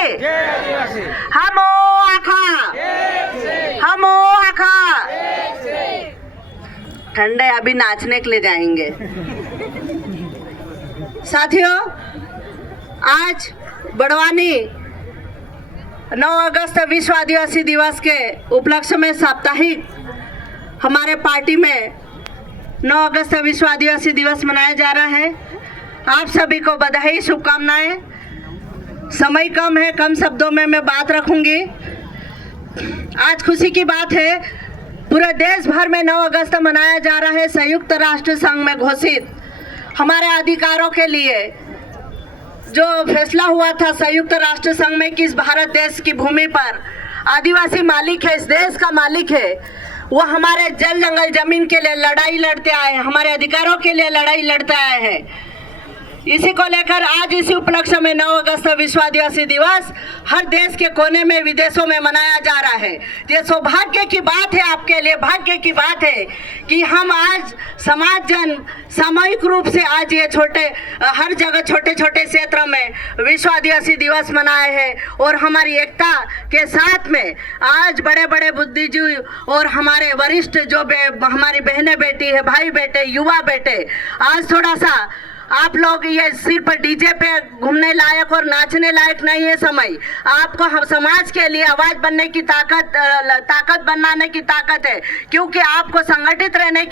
हमो आखा, हमो आखा। ठंडे अभी नाचने के लिए जाएंगे। साथियों, आज बड़वानी 9 अगस्त विश्व आदिवासी दिवस के उपलक्ष्य में साप्ताहिक हमारे पार्टी में 9 अगस्त विश्व आदिवासी दिवस मनाया जा रहा है। आप सभी को बधाई, शुभकामनाएं। समय कम है, कम शब्दों में मैं बात रखूंगी। आज खुशी की बात है, पूरे देश भर में 9 अगस्त मनाया जा रहा है संयुक्त राष्ट्र संघ में घोषित हमारे अधिकारों के लिए जो फैसला हुआ था संयुक्त राष्ट्र संघ में कि इस भारत देश की भूमि पर आदिवासी मालिक है, इस देश का मालिक है। वो हमारे जल जंगल जमीन के लिए लड़ाई लड़ते आए हैं, हमारे अधिकारों के लिए लड़ाई लड़ते आए हैं। इसी को लेकर आज इसी उपलक्ष्य में 9 अगस्त विश्व आदिवासी दिवस हर देश के कोने में, विदेशों में मनाया जा रहा है। ये सौभाग्य की बात है, आपके लिए भाग्य की बात है कि हम आज समाज जन सामूहिक रूप से आज ये हर जगह छोटे छोटे क्षेत्रों में विश्व आदिवासी दिवस मनाए हैं। और हमारी एकता के साथ में आज बड़े बड़े बुद्धिजीवी और हमारे वरिष्ठ जो हमारी बहनें बेटी है, भाई बेटे, युवा बेटे, आज थोड़ा सा आप लोग ये सिर्फ डीजे पे घूमने लायक और नाचने लायक नहीं है समय। आपको हम समाज के लिए आवाज बनने की ताकत बनाने की ताकत है, क्योंकि आपको संगठित रहने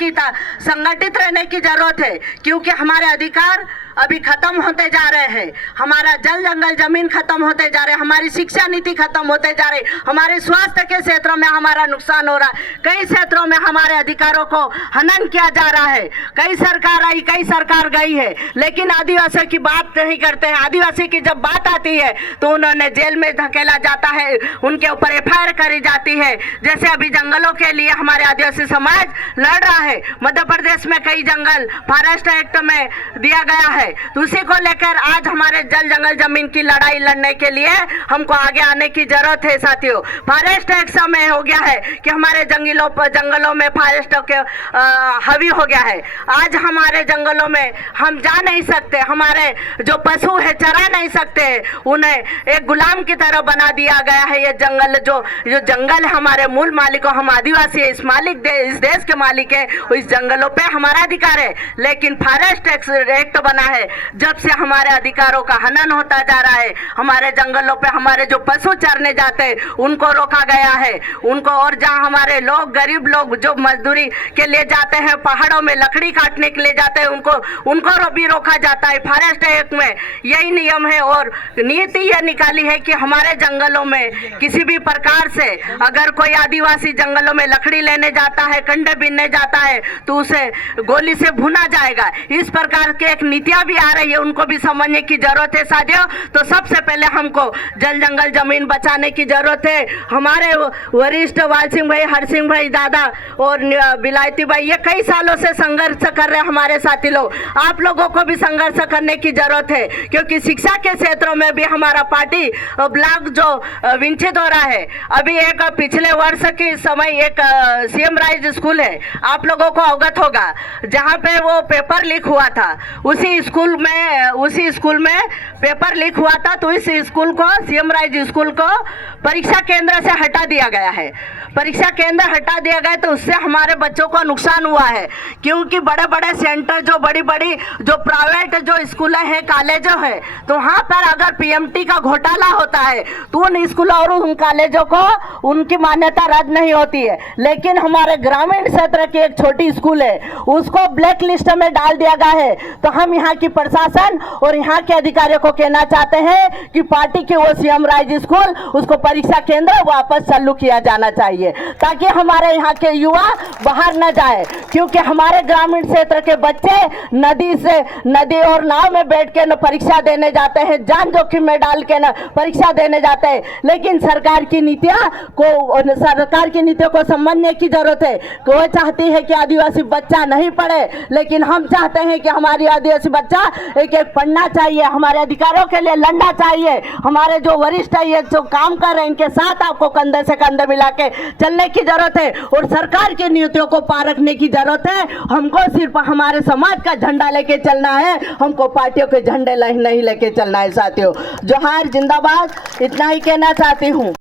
की जरूरत है। क्योंकि हमारे अधिकार अभी खत्म होते जा रहे हैं, हमारा जल जंगल जमीन खत्म होते जा रहे हैं, हमारी शिक्षा नीति खत्म होते जा रही, हमारे स्वास्थ्य के क्षेत्रों में हमारा नुकसान हो रहा है, कई क्षेत्रों में हमारे अधिकारों को हनन किया जा रहा है। कई सरकार आई, कई सरकार गई है, लेकिन आदिवासियों की बात नहीं करते हैं। आदिवासी की जब बात आती है तो उन्होंने जेल में धकेला जाता है, उनके ऊपर FIR करी जाती है। जैसे अभी जंगलों के लिए हमारे आदिवासी समाज लड़ रहा है, मध्य प्रदेश में कई जंगल फॉरेस्ट एक्ट में दिया गया है, तो उसी को लेकर आज हमारे जल जंगल जमीन की लड़ाई लड़ने के लिए हमको आगे आने की जरूरत है। साथियों, फॉरेस्ट एक्ट समय हो गया है कि हमारे जंगलों में फॉरेस्ट के हावी हो गया है। आज हमारे जंगलों में हम जा नहीं सकते, हमारे जो पशु है चरा नहीं सकते, उन्हें एक गुलाम की तरह बना दिया गया है। ये जंगल जो जंगल है हमारे मूल मालिकों, हम आदिवासी है, इस देश के मालिक है, इस जंगलों पे हमारा अधिकार है। लेकिन फॉरेस्ट एक्ट बना है, जब से हमारे अधिकारों का हनन होता जा रहा है। हमारे जंगलों पे हमारे जो पशु चरने जाते हैं उनको रोका गया है, उनको। और जहां हमारे लोग, गरीब लोग जो मजदूरी के लिए जाते हैं, पहाड़ों में लकड़ी काटने के लिए जाते हैं, उनको भी रोका जाता है। फॉरेस्ट एक्ट में यही नियम है और नीति यह निकाली है कि हमारे जंगलों में किसी भी प्रकार से अगर कोई आदिवासी जंगलों में लकड़ी लेने जाता है, कंडे बीनने जाता है, तो उसे गोली से भुना जाएगा। इस प्रकार के एक नीतियां भी आ रही है, उनको भी समझने की जरूरत है। साथियों, तो सबसे पहले हमको जल जंगल जमीन बचाने की जरूरत है। हमारे वरिष्ठ वाल सिंह भाई, हर सिंह भाई, दादा और बिलायती भाई ये कई सालों से संघर्ष कर रहे हैं। हमारे साथी लोग, आप लोगों को भी संघर्ष करने की जरूरत है, क्योंकि शिक्षा के क्षेत्रों में भी हमारा पार्टी ब्लॉक जो वंचित हो रहा है। अभी एक पिछले वर्ष के समय एक CM राइज स्कूल है, आप लोगों को अवगत होगा, जहाँ पे वो पेपर लीक हुआ था। उसी स्कूल में पेपर लीक हुआ था, तो इस स्कूल को, CM राइज स्कूल को परीक्षा केंद्र से हटा दिया गया है। परीक्षा केंद्र हटा दिया गया तो उससे हमारे बच्चों को नुकसान हुआ है, क्योंकि बड़े बड़े सेंटर जो बड़ी जो प्राइवेट जो स्कूलें हैं, कॉलेजों हैं, तो वहाँ पर अगर PMT का घोटाला होता है तो उन स्कूलों और उन कॉलेजों को उनकी मान्यता रद्द नहीं होती है। लेकिन हमारे ग्रामीण क्षेत्र की एक छोटी स्कूल है, उसको ब्लैक लिस्ट में डाल दिया गया है। तो हम यहाँ की प्रशासन और यहाँ के अधिकारियों को कहना चाहते हैं कि पार्टी के वो CM राइज स्कूल, उसको परीक्षा केंद्र वापस चालू किया जाना चाहिए, ताकि हमारे यहाँ के युवा बाहर न जाए। क्योंकि हमारे ग्रामीण क्षेत्र के बच्चे नदी और नाव में बैठ के न परीक्षा देने जाते हैं, जान जोखिम में डाल के न परीक्षा देने जाते हैं। लेकिन सरकार की नीतियों को समझने की जरूरत है। वो चाहती है कि आदिवासी बच्चा नहीं पढ़े, लेकिन हम चाहते हैं कि हमारी आदिवासी बच्चा बच्चा एक एक पढ़ना चाहिए, हमारे अधिकारों के लिए लड़ना चाहिए। हमारे जो वरिष्ठ है ये जो काम कर रहे हैं इनके साथ आपको कंधे से कंधे मिला के चलने की जरूरत है और सरकार की नीतियों को पारखने की जरूरत है। हमको सिर्फ हमारे समाज का झंडा लेके चलना है, हमको पार्टियों के झंडे नहीं लेके चलना है साथियों। जोहार जिंदाबाद, इतना ही कहना चाहती हूँ।